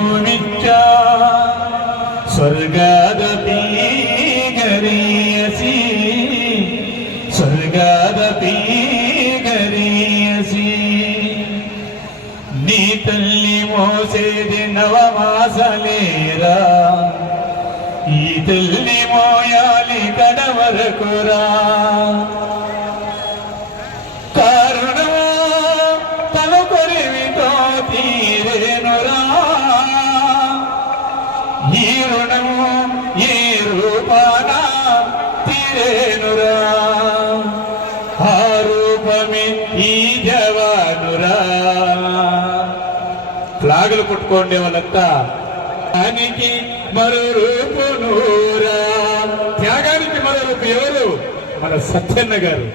ಭೂಮಿಚ್ಚ ಸ್ವರ್ಗದಪಿ ಗರಿಯಸಿ ಸ್ವರ್ಗದಪಿ ಗರಿಯಸಿ నీ తల్లి మోసేది నవమాసలేరా ఈ తల్లి మోయాలి కడవరకురా కారణము తన కొరివితో తీరేనురా ఈ రుణము ఏ రూపాన తీరేనురా ఆ రూపమే ఈ జవానురా. ఫ్లాగులు పుట్టుకోండి వాళ్ళంతా. త్యాగానికి మరో రూపు నూరా. త్యాగానికి మరో రూపు ఎవరు? మన సత్యన్న గారు.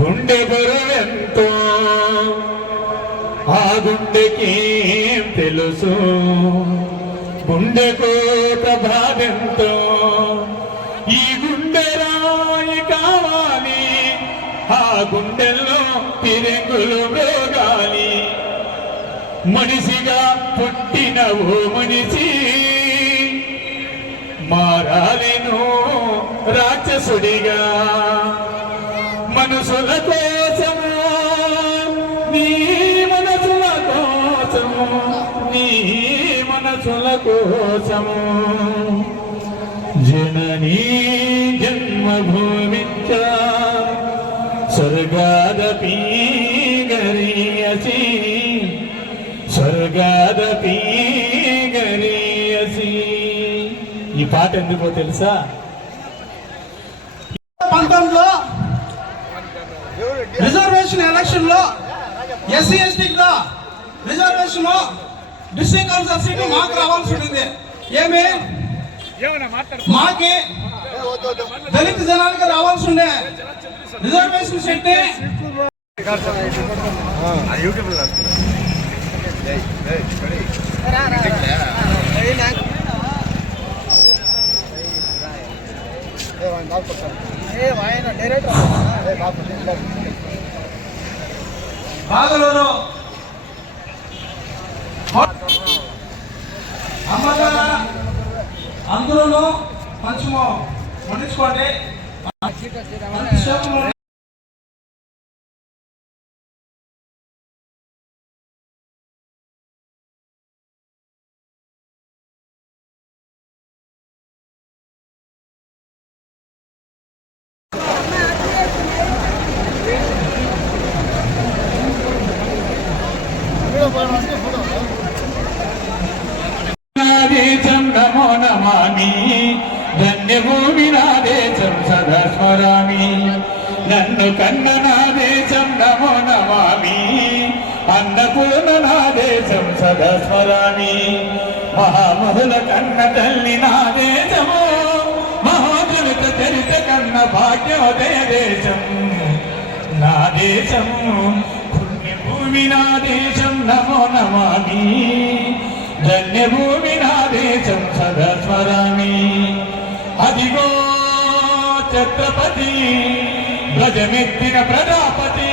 గుండె బరువెంతో ఆ గుండెకేం తెలుసు, గుండె కోట బాధెంతో ఈ గుండె రాయి కావాలి, ఆ గుండెల్లో తిరెంగులు మృగాలి. మనిషిగా పుట్టిన ఓ మనిషి మారాలేను రాక్షసుడిగా. మనసుల కోసము నీ మనసుల కోసము నీ మనసుల కోసము జననీ జన్మభూమిచ్చ స్వర్గాదపి గరీయసి స్వర్గాదపి గరీయసి. ఈ పాట ఎందుకో తెలుసా? 19లో రిజర్వేషన్ ఎలక్షన్ లో ఎస్సీ ఎస్టీలో రిజర్వేషన్ లో డిస్ట్రిక్ట్ కౌన్సిల్ సీటు మాకు రావాల్సి ఉంటుంది. ఏమి మాకి దళిత జనానికి రావాల్సి ఉండే రిజర్వేషన్ సీట్ బాగలూరు అమ్మగారు అందరూ కొంచెము పండించుకోండి. దేశం నమో నమామి, ధన్యభూమి నా దేశం సదా స్మరామి. నన్ను కన్న నా దేశం నమో నమామి, అన్నపూర్ణ నా దేశం సదా స్మరామి. మహామహుల కన్న తల్లి నా దేశము, మహోదలిత చరిత కన్న భాగ్యోదయ దేశం నా దేశము. పుణ్యభూమి నా దేశం నమో నమామి, ధన్యభూమి నా దేశం సదా స్మరామి. అదిగో ఛత్రపతి ధ్వజమెత్తిన ప్రజాపతి,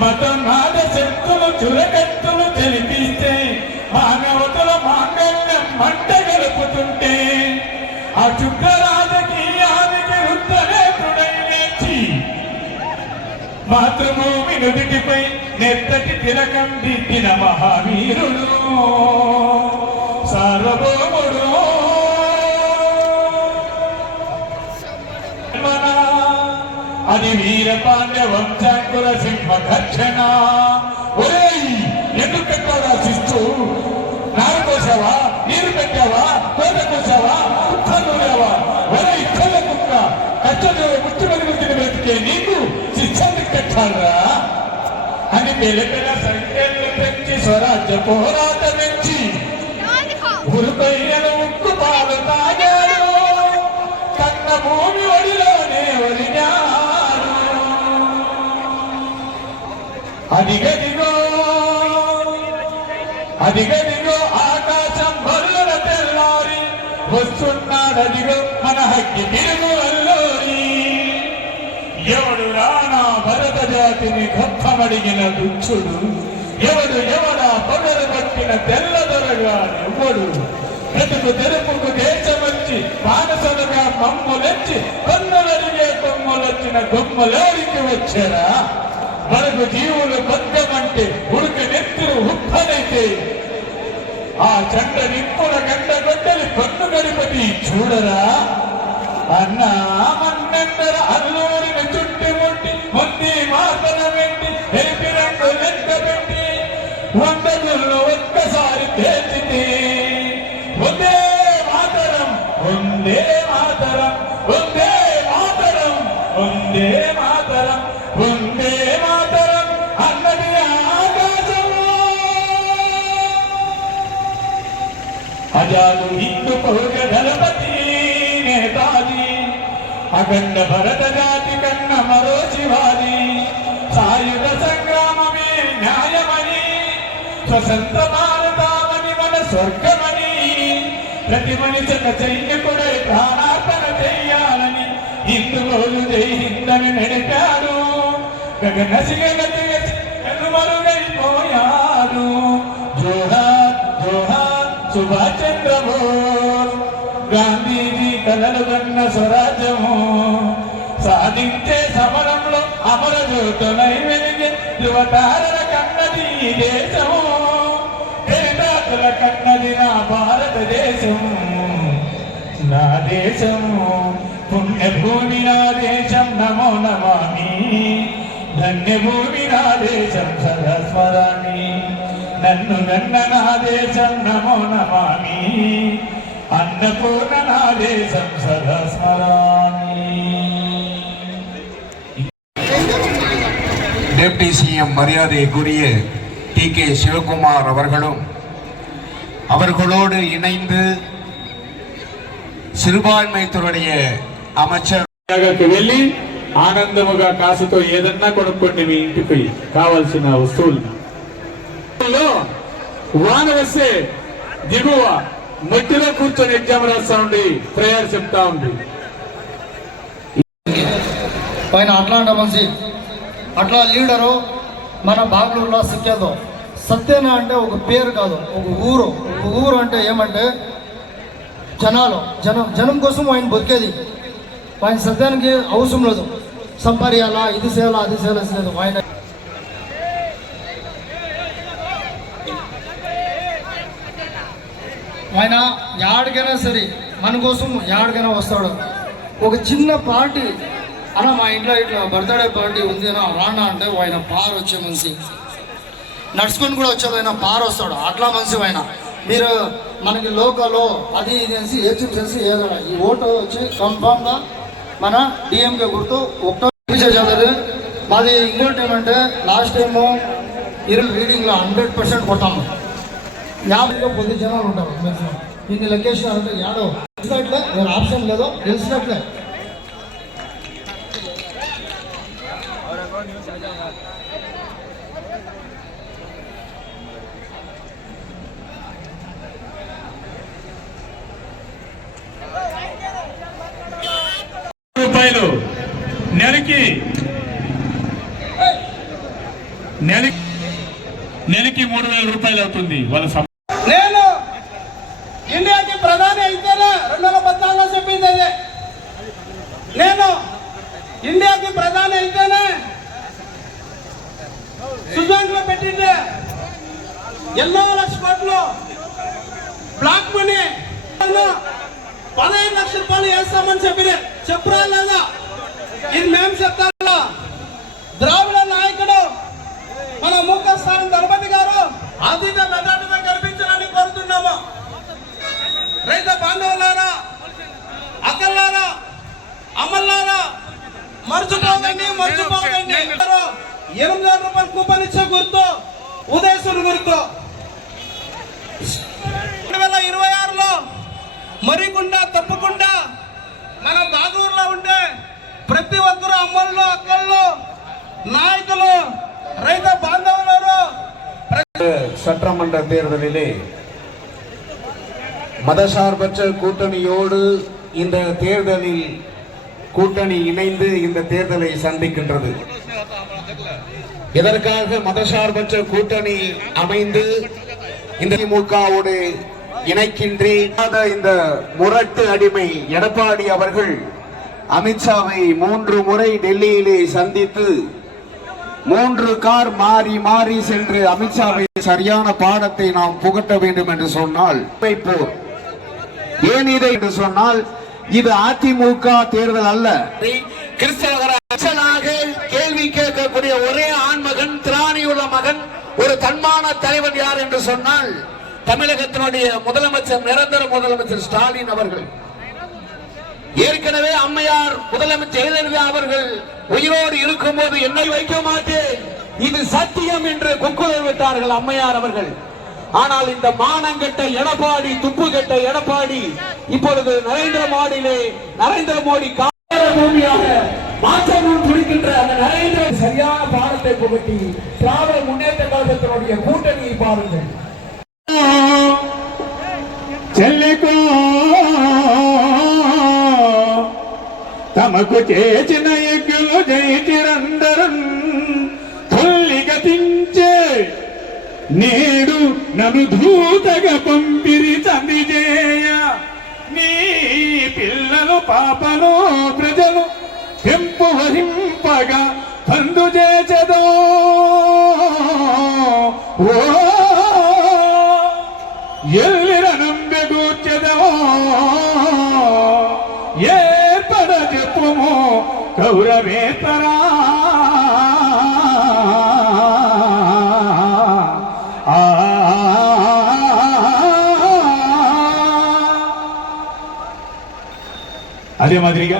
మతోన్మాద శక్తులు చురకత్తులు తెలిపిస్తే మానవతుల మాంగళ్యం మంట గలుపుతుంటే ఆ చుక్క రాజకీయానికి వృత్తనేత్రుడై లేచి మాతృభూమి నుదిటిపై నెత్తటి తిలకం దిద్దిన మహావీరుడు సార్వభౌముడు. అది వీర పాండ్య వంశాంకుల సింహ దక్షిణ. ఒరేయ్, ఎందుకు పెట్టావా శిస్తు? నారు కోసావా, నీరు పెట్టావా, కోట కోసావా, కుక్కనులేవా? ఒరే ఇక్కల కుక్క, కచ్చలో ముట్టి వెలుగుతున్న బ్రతికే నీకు శిక్షను కట్టాలరా అని పెళ్ళిపిల్ల సంఖ్యలు పెంచి స్వరాజ్య పోరాటం ఇచ్చి ఉరుపయ్యను ఉక్కు పాలు తాగాడు, కన్న భూమి ఒడిలోనే ఒరిగాడు. అదిగదిగో అదిగదిగో ఆకాశం బరుల తెల్లారి వస్తున్నాడదిగో మన హక్కి తిరుగు అల్లోరి. ఎవడు రానా భరత జాతి జాతిని గొప్పమడిగిన దుచ్చుడు ఎవడా పొగరు పట్టిన తెల్లదొరగా ఎవడు బ్రతుకు తెరుపుకు దేశమొచ్చి బానిసలుగా మమ్ములెచ్చి కొన్నులడిగే కొమ్ములొచ్చిన గొమ్మలోరికి వచ్చారా మనకు జీవులు బద్దమంటే ఉడికి నెత్తురు ఉప్పనైతే ఆ చండ నిప్పుల గంట గొడ్డలి పన్ను గడిపతి చూడరా అన్నా మన్నెందర అల్లూరిని చుట్టుముట్టి ముందు మాతన పెట్టి ఎరిపి రంగు లెక్క పెట్టి 100 గుళ్ళు ఒక్కసారి తేల్చితే వందే మాతరం వందే మాతరం వందే మాతరం వందే మాతరం వందే మాతరం అన్నది ఆకాశము అజాదు హిందూ పౌర దళపతి నేతాజీ అఖండ భరత జాతి కన్న మరో శివాజీ సాయుధ సంగ్రామమే న్యాయమని స్వతంత్ర భారతామని మన స్వర్గమని ప్రతి మనిషిక సైనికుడై ప్రాణార్పణ చెయ్యాలని హిందువులు జై హిందని నడిపాడు గగనసిగతి కనుమరుగైపోయాడు జోహార్ జోహార్ సుభాష్ చంద్రబోస్ గాంధీజీ కలలు కన్న స్వరాజ్యము సాధించే సమరంలో అమర జ్యోతులై వెలిగే ధృవతారల కన్నది ఈ దేశము పేదాతుల కన్నది నా భారతదేశం నా దేశము పుణ్యభూమి నా దేశం నమో నమామి ధన్యభూమి నా దేశం సదా స్మరామి నన్ను గన్న నా దేశం నమో నమామి అన్నపూర్ణ నా దేశం సదా స్మరామి. டெப்டி சிஎம் மரியாதைக்குரிய டி.கே. சிவகுமார் அவர்களோடு இணைந்து సిరుబాన్మైతురుடைய அமைச்சர் వెళ్ళి ఆనందముగా కాసుతో ఏదన్నా కొనుక్కోండి మీ ఇంటికి కావాల్సిన వస్తువులు వాన వస్తే దిగువ మట్టిలో కూర్చొని ఎగ్జామ్ రాస్తా ఉండి ప్రేయర్ చెప్తా ఉంది పైన అట్లాంటి మనిషి అట్లా లీడరు మన బాగ్లూరులో సిక్కేదో సత్యన అంటే ఒక పేరు కాదు ఒక ఊరు అంటే ఏమంటే జనం కోసం ఆయన బతికేది ఆయన సత్యానికి అవసరం లేదు సంపాదించాలా ఇది చేయాలా అది చేయాల్సి ఆయన ఆయన యాడికైనా సరే మన కోసం యాడికైనా వస్తాడు ఒక చిన్న పార్టీ అలా మా ఇంట్లో ఇట్లా బర్త్డే పార్టీ ఉంది అని రానా అంటే ఆయన పార్ వచ్చే మనిషి నడుచుకొని కూడా వచ్చేది ఆయన పార్ వస్తాడు అట్లా మనిషి ఆయన మీరు మనకి లోకల్లో అది ఇది అనేసి ఏం చేసి ఏదో ఈ ఓటు వచ్చి కన్ఫామ్గా మన డిఎంకే గుర్తు ఒకటో చదువు మాది ఇంకోటి ఏమంటే లాస్ట్ టైము రీడింగ్లో 100% కొట్టాము 50 కొద్ది జనాలు ఉంటారు మ్యాక్సిమం ఇన్ని లొకేషన్ అంటే యాడో తెలిసినట్లే నేను ఆప్షన్ లేదో తెలిసినట్లే రూపాయలు నెలకి 3,000 రూపాయలు అవుతుంది వాళ్ళ. నేను ఇండియాకి ప్రధాని అయితేనే 2014లో చెప్పింది అదే. నేను ఇండియాకి ప్రధాని అయితేనే సుజాన్ లో పెట్టిండే 8 లక్షల కోట్లు బ్లాక్ మనీ 15 లక్షల రూపాయలు వేస్తామని చెప్పురా లేదా? ఇది మేము చెప్తాను. ద్రావిడ నాయకుడు మన ముఖ్య స్థానం దళపతి గారు అధిక మెజార్టీతో గెలిపించాలని కోరుతున్నాము. రైతు బాంధవులారా, అక్కలారా, అమ్మలారా, మర్చిపోకండి 8,000 రూపాయలు కూపన్ ఇచ్చే గుర్తు ఉదయసుని గుర్తు. 2026లో మరికుండా తప్పకుండా మన బాగూరులో ఉండే ప్రతి ఒక్కరు అమ్మళ్ళు అక్కళ్ళు నాయకులు రైతు బాంధవులు சட்டமன்ற தேர்தலிலே மதசார்பற்ற கூட்டணியோடு இந்த தேர்தலில் கூட்டணி இணைந்து இந்த தேர்தலை சந்திக்கின்றது. இதற்காக மதசார்பற்ற கூட்டணி அமைந்து இந்த திமுகவோடு இணைக்கின்றி இந்த முரட்டு அடிமை எடப்பாடி அவர்கள் அமித்ஷாவை 3 முறை டெல்லியிலே சந்தித்து 3 கார் மாறி மாறி சென்று அமித்ஷாவை சரியான பாடத்தை நாம் புகட்ட வேண்டும் என்று சொன்னால் போர். ஏன் இதை என்று சொன்னால் இது அதிமுக தேர்தல் அல்ல. கிறிஸ்தவராக கேள்வி கேட்கக்கூடிய ஒரே ஆண்மகன், திராணியுள்ள மகன், ஒரு தன்மான தலைவன் யார் என்று சொன்னால் தமிழகத்தினுடைய முதலமைச்சர், நிரந்தர முதலமைச்சர் ஸ்டாலின் அவர்கள். ஏற்கனவே அம்மையார் முதலமைச்சர் ஜெயலலிதா அவர்கள் உயிரோடு இருக்கும் போது என்னை வைக்க மாட்டேன், இது சத்தியம் என்று குக்குரல் விட்டார்கள் அம்மையார் அவர்கள். ஆனால் இந்த மானங்கெட்ட எடப்பாடி, துப்பு கெட்ட எடப்பாடி இப்பொழுது நரேந்திர மோடி பூமியாக மாற்றமும் துடிக்கின்ற அந்த நரேந்திர சரியான பாடத்தை புகட்டி திராவிட முன்னேற்ற கழகத்தினுடைய கூட்டணியை பாருங்கள். చెల్లికో తమకు చేసిన యజ్ఞులు జయించిరందరం తొల్లిగతించే నేడు నన్ను ధూతగా పంపిరి చందిజేయ. నీ పిల్లలు పాపను ప్రజలు తెంపు వహింపగా పందు చేచదో. ఓ ఎల్లిర నంబెగూర్చెదవో ఏర్పడ చెప్పుము కౌరవేతరా. అదే మాదిరిగా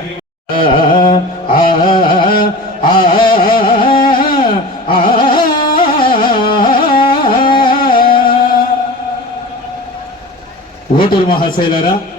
ఓటరు మహాశైలరా,